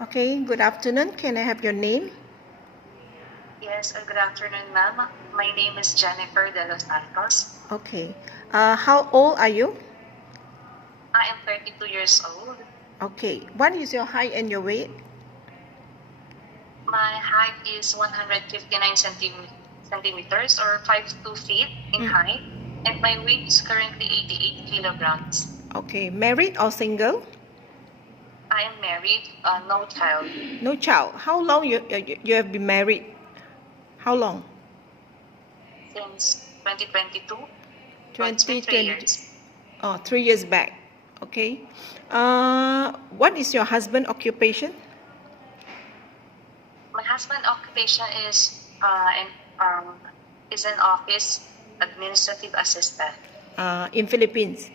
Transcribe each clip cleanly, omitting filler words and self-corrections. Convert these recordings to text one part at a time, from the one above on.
Okay, good afternoon. Can I have your name? Yes, good afternoon, ma'am. My name is Jennifer de los Santos. Okay. How old are you? I am 32 years old. Okay. What is your height and your weight? My height is 159 centimeters or 5'2" in height, and my weight is currently 88 kilograms. Okay. Married or single? I am married, no child. No child. How long you have been married? How long? Since 2022. So it's been 3 2020. years. Oh, 3 years back. Okay. What is your husband occupation? My husband's occupation is an office administrative assistant. In Philippines.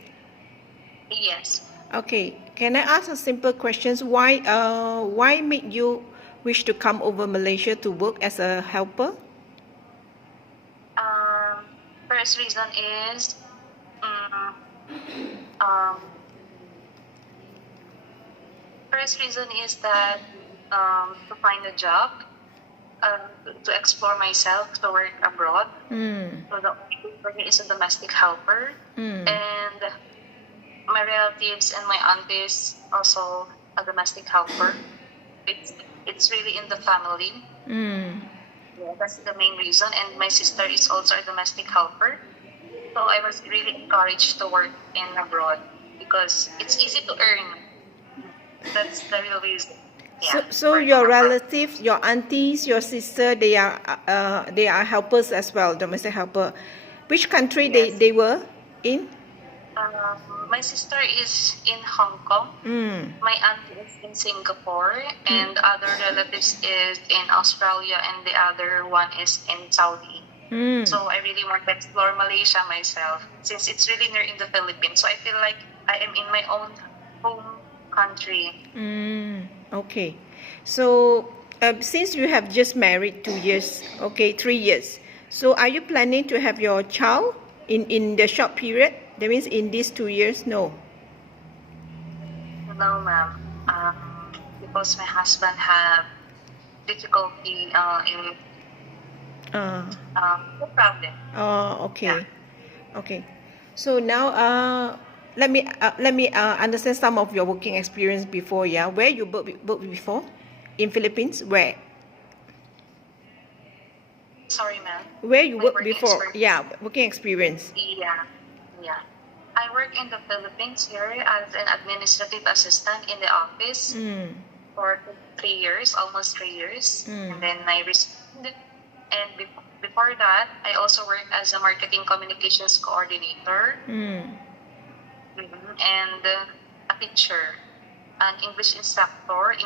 Yes. Okay. Can I ask a simple questions? Why made you wish to come over Malaysia to work as a helper? First reason is um, that to find a job, to explore myself, to work abroad. So the only for me is a domestic helper, and my relatives and my aunties also a domestic helper. It's really in the family. Yeah, that's the main reason. And my sister is also a domestic helper. So I was really encouraged to work in abroad because it's easy to earn. That's the real reason. Yeah, So your relatives, your aunties, your sister, they are helpers as well, domestic helper. Which country Yes. they were in? My sister is in Hong Kong. My aunt is in Singapore, and other relatives is in Australia, and the other one is in Saudi. So I really want to explore Malaysia myself, since it's really near in the Philippines. So I feel like I am in my own home country. Okay. So since you have just married 2 years, okay, 3 years. So are you planning to have your child in the short period? That means in these 2 years? No. No, ma'am. Because my husband have difficulty in no problem. Oh, okay. Yeah. Okay. So now let me understand some of your working experience before. Yeah, where you worked before? In Philippines? Where? Sorry, ma'am. Where you My worked working before? experience. Yeah, working experience. Yeah. I work in the Philippines here as an administrative assistant in the office for 3 years, almost 3 years. And then I resigned. And before that, I also worked as a marketing communications coordinator and a teacher, an English instructor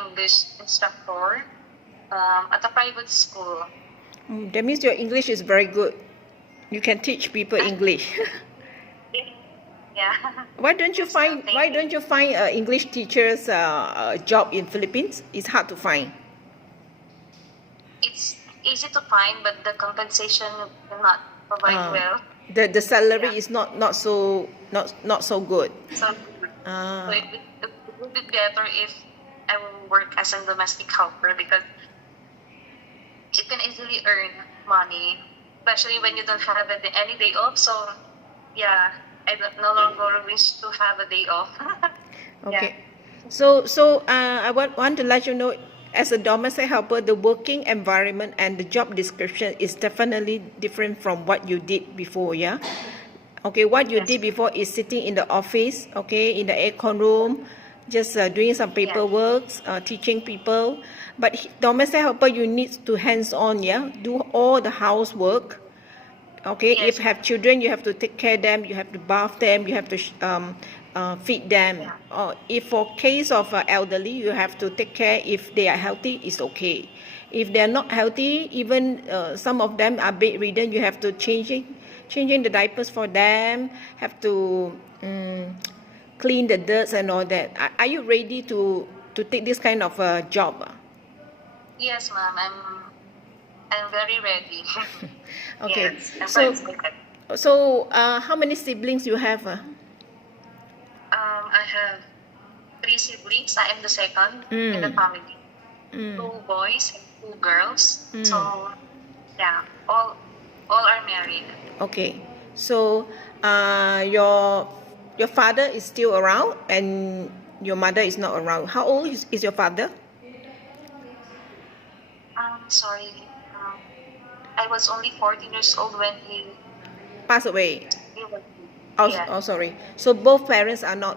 at a private school. That means your English is very good. You can teach people English. Yeah. Why don't you Yes, ma'am. find Thank you. English teachers job in Philippines? It's hard to find. It's easy to find, but the compensation will not provide well. The salary Yeah. is not so good. So, it would be better if I will work as a domestic helper because you can easily earn money, especially when you don't have any day off. So, yeah, I no longer wish to have a day off. Okay. Yeah. So I want to let you know, as a domestic helper, the working environment and the job description is definitely different from what you did before. Yeah. Okay. What you Yes. did before is sitting in the office, okay, in the aircon room, just doing some paperwork, teaching people. But domestic helper, you need to hands-on, yeah, do all the housework. Okay, Yes. if you have children, you have to take care of them, you have to bath them, you have to feed them. Yeah. Or if for case of elderly, you have to take care. If they are healthy, it's okay. If they are not healthy, even some of them are bedridden, you have to changing the diapers for them, have to clean the dirt and all that. Are you ready to take this kind of job? Yes, ma'am. I'm very ready. Okay. Yes, I'm very excited. So how many siblings you have? I have 3 siblings. I am the second in the family. two boys and two girls. So yeah, all are married. Okay. So your father is still around and your mother is not around. How old is your father? Sorry. I was only 14 years old when Passed away. he was. Oh, Yeah. oh, sorry. So both parents are not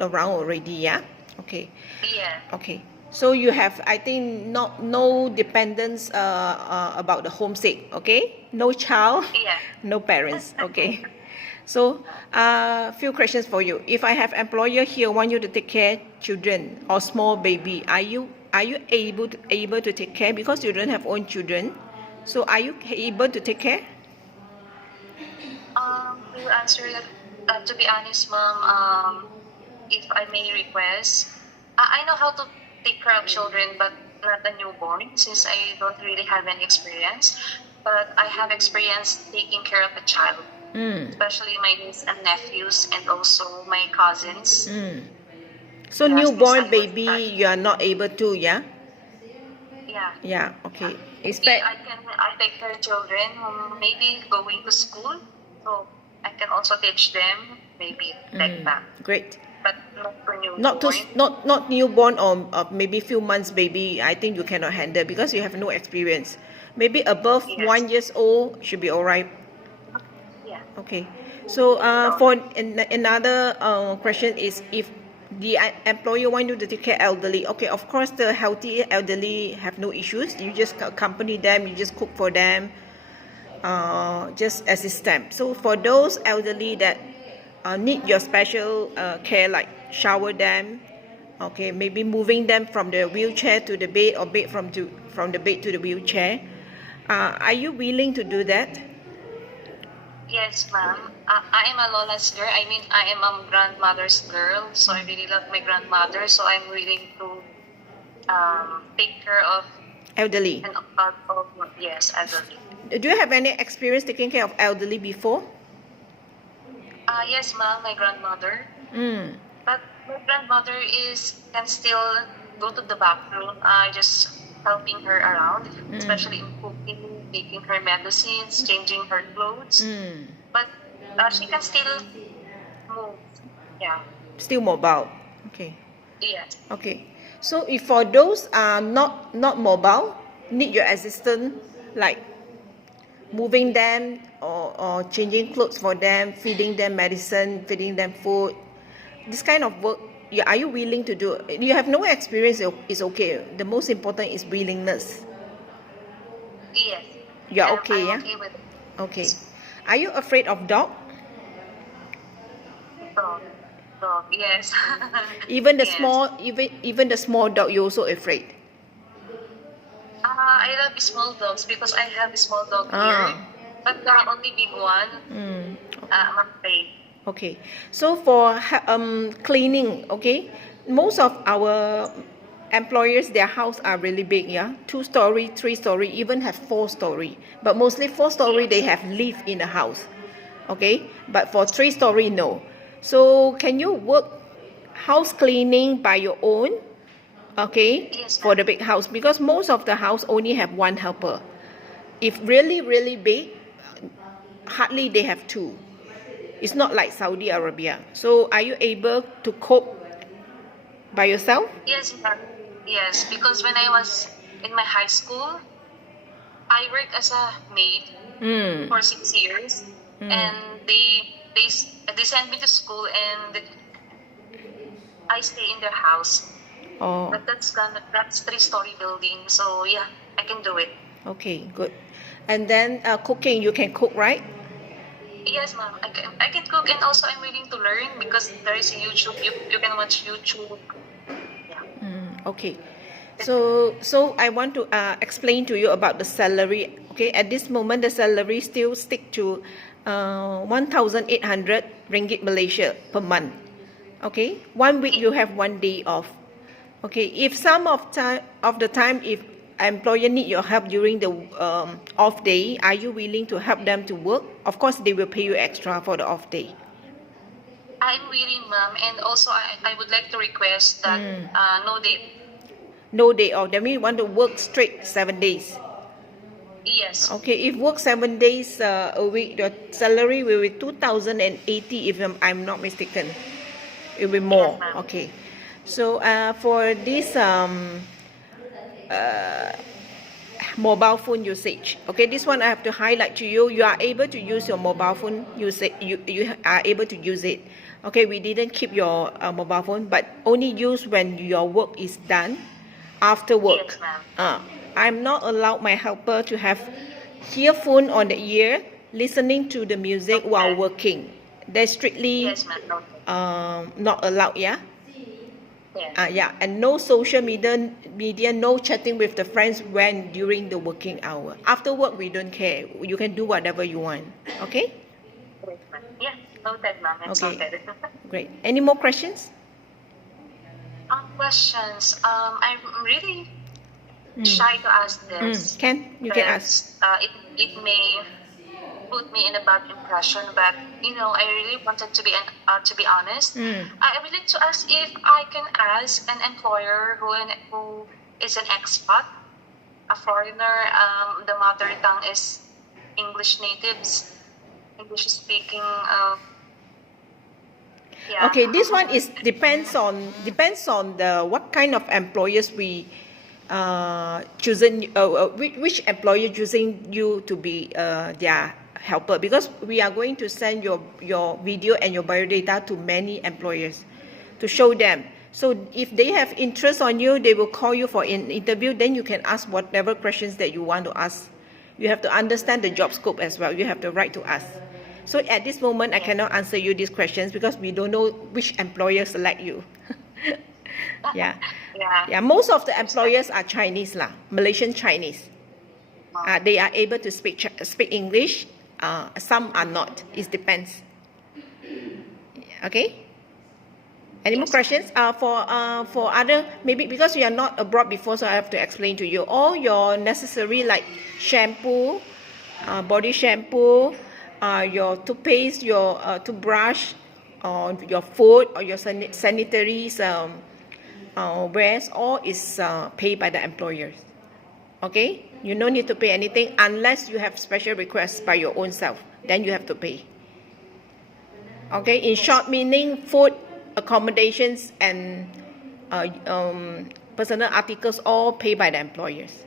around already, yeah? Okay. Yeah. Okay. So you have, I think, no dependence about the homesick, okay? No child, Yeah. no parents, okay? So, few questions for you. If I have employer here want you to take care children or small baby, are you able to take care because you don't have own children? So are you able to take care? To answer that, to be honest, mom, if I may request, I know how to take care of children, but not a newborn, since I don't really have any experience. But I have experience taking care of a child, especially my niece and nephews, and also my cousins. So Yeah, since newborn I was baby, you are not able to, yeah? yeah. Yeah, okay. Maybe Expect. I take care of children who maybe going to school, so I can also teach them maybe like that. Great. But not for Not to newborn. not newborn or maybe few months baby. I think you cannot handle because you have no experience. Maybe above Yes. 1 years old should be alright. Yeah. Okay. So So for another question is if the employer want you to take care elderly. Okay, of course the healthy elderly have no issues. You just accompany them. You just cook for them. Just assist them. So for those elderly that need your special care, like shower them, okay, maybe moving them from the wheelchair to the bed or bed from the bed to the wheelchair. Are you willing to do that? yes, ma'am. I am a Lola's girl. I mean, I am a grandmother's girl. So I really love my grandmother. So I'm willing to take care of Elderly. and of yes, elderly. Do you have any experience taking care of elderly before? Yes, ma'am. My grandmother. Mm. But my grandmother can still go to the bathroom. I just helping her around, especially in cooking, making her medicines, changing her clothes. But she can still move. Yeah. Still mobile. Okay. Yes. Okay. So if for those not mobile, need your assistance like moving them or changing clothes for them, feeding them medicine, feeding them food, this kind of work, are you willing to do? You have no experience, it's okay. The most important is willingness. Yes. You're okay, I'm yeah? okay with it. Okay. Are you afraid of dog? So, so yes. Even the Yes. even the small dog, you're also afraid. I love small dogs because I have a small dog here, but the only big one. I'm afraid. Okay. So for cleaning, okay, most of our employers, their house are really big, yeah, 2-story, 3-story, even have 4-story. But mostly 4-story, they have live in the house, okay. But for 3-story, no. So can you work house cleaning by your own? Okay, Yes, for the big house, because most of the house only have one helper. If really big, hardly they have two. It's not like Saudi Arabia. So are you able to cope by yourself? Yes, ma'am. Yes, because when I was in my high school, I worked as a maid for 6 years, and they sent me to school, and I stay in their house. Oh, But that's 3-story building, so yeah, I can do it. okay, good. And then cooking, you can cook, right? Yes, ma'am. I can cook, and also I'm willing to learn because there is a YouTube. You can watch YouTube. Yeah. Okay. So I want to explain to you about the salary. Okay, at this moment the salary still stick to 1,800 ringgit Malaysia per month. Okay, 1 week you have 1 day off. Okay, if some of the time if employer need your help during the off day, are you willing to help them to work? Of course, they will pay you extra for the off day. I'm willing, ma'am, and also I would like to request that no day No day off. That means you want to work straight 7 days. Yes. Okay, if work 7 days a week, your salary will be 2,080 if I'm not mistaken. It will be more. Yes, ma'am. Okay. So for this mobile phone usage, okay, this one I have to highlight to you. You are able to use your mobile phone usage. You are able to use it. Okay, we didn't keep your mobile phone, but only use when your work is done. After work, Yes, ma'am. I'm not allowed my helper to have earphone on the ear listening to the music while working. They're strictly Yes, ma'am. not allowed. Yeah. Yeah. Yeah, and no social media, no chatting with the friends when during the working hour. After work, we don't care. You can do whatever you want. Okay? Yes, ma'am. Yeah, noted, ma'am. It's Okay. noted. Great. Any more questions? Questions. I'm really shy to ask this. You can ask. It may put me in a bad impression, but I really wanted to be honest. I would like to ask if I can ask an employer who is an expat, a foreigner. The mother tongue is English natives, English speaking. Yeah. Okay, this one is depends on the what kind of employers we choosing which employer choosing you to be their helper, because we are going to send your video and your biodata to many employers to show them. So if they have interest on you, they will call you for an interview. Then you can ask whatever questions that you want to ask. You have to understand the job scope as well. You have to write to us. So at this moment, I cannot answer you these questions because we don't know which employer select you. Yeah. Most of the employers are Chinese lah, Malaysian Chinese. They are able to speak English. Some are not. It depends. Okay. Any more questions? For other, maybe because you are not abroad before, so I have to explain to you all your necessary like shampoo, body shampoo, your toothpaste, your toothbrush, or your food, or your sanitaries wares, all is paid by the employers. Okay, you no need to pay anything unless you have special requests by your own self. Then you have to pay. Okay, in short, meaning food, accommodations, and personal articles all paid by the employers.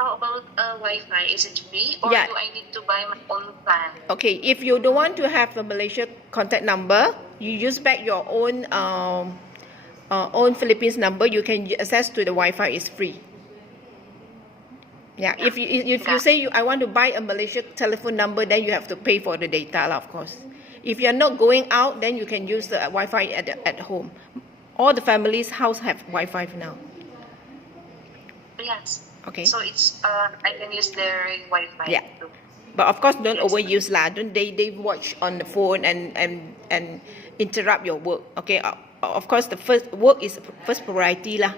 How about Wi-Fi? Is it free, or do I need to buy my own plan? Okay, if you don't want to have a Malaysia contact number, you use back your own own Philippines number. You can access to the Wi-Fi. Is free. Yeah. If you say I want to buy a Malaysia telephone number, then you have to pay for the data, of course. If you're not going out, then you can use the Wi-Fi at home. All the families' house have Wi-Fi now. Yes. Okay. So it's I can use their Wi-Fi. Yeah. Too. But of course, don't overuse lah. Don't they watch on the phone and interrupt your work. Okay. Of course, the first work is first priority lah.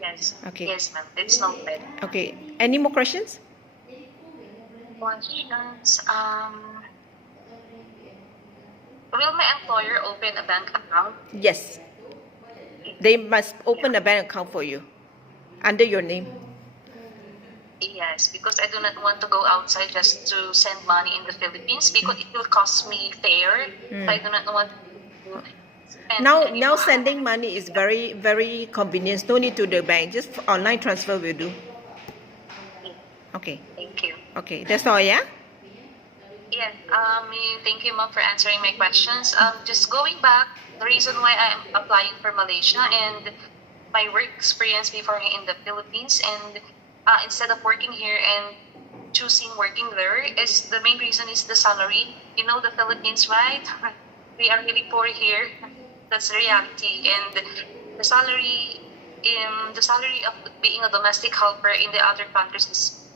Yes. Okay. Yes, ma'am. It's noted. Okay. Any more questions? Questions. Will my employer open a bank account? Yes. They must open a bank account for you under your name. Yes, because I do not want to go outside just to send money in the Philippines because it will cost me fare. So I do not want to spend now sending money is very, very convenient. No need to the bank. Just online transfer will do. Okay. Thank you. Okay, that's all, yeah? Yes. Thank you, Mom, for answering my questions. Just going back, the reason why I'm applying for Malaysia and my work experience before in the Philippines, and instead of working here and choosing working there, is the main reason is the salary. You know the Philippines, right? We are really poor here. That's the reality, and the salary of being a domestic helper in the other countries is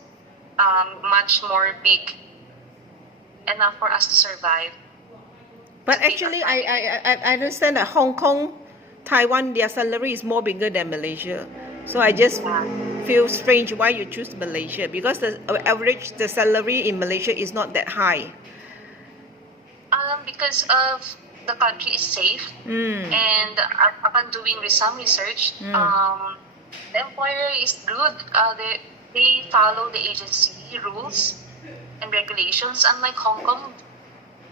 much more big, enough for us to survive. But actually, I understand that Hong Kong, Taiwan, their salary is more bigger than Malaysia. So I just feel strange why you choose Malaysia, because the average the salary in Malaysia is not that high. Because of the country is safe. And upon doing some research, the employer is good. They follow the agency rules and regulations. Unlike Hong Kong,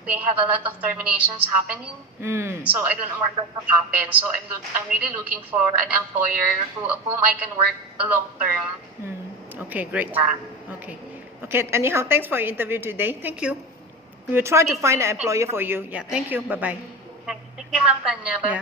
they have a lot of terminations happening. So I don't want that to happen. So I'm really looking for an employer whom I can work long term. Okay, great. Yeah. Okay. Anyhow, thanks for your interview today. Thank you. We will try to find an employer for you. Yeah. Thank you. Bye bye. Thank you, Ma'am Tanya. Bye-bye.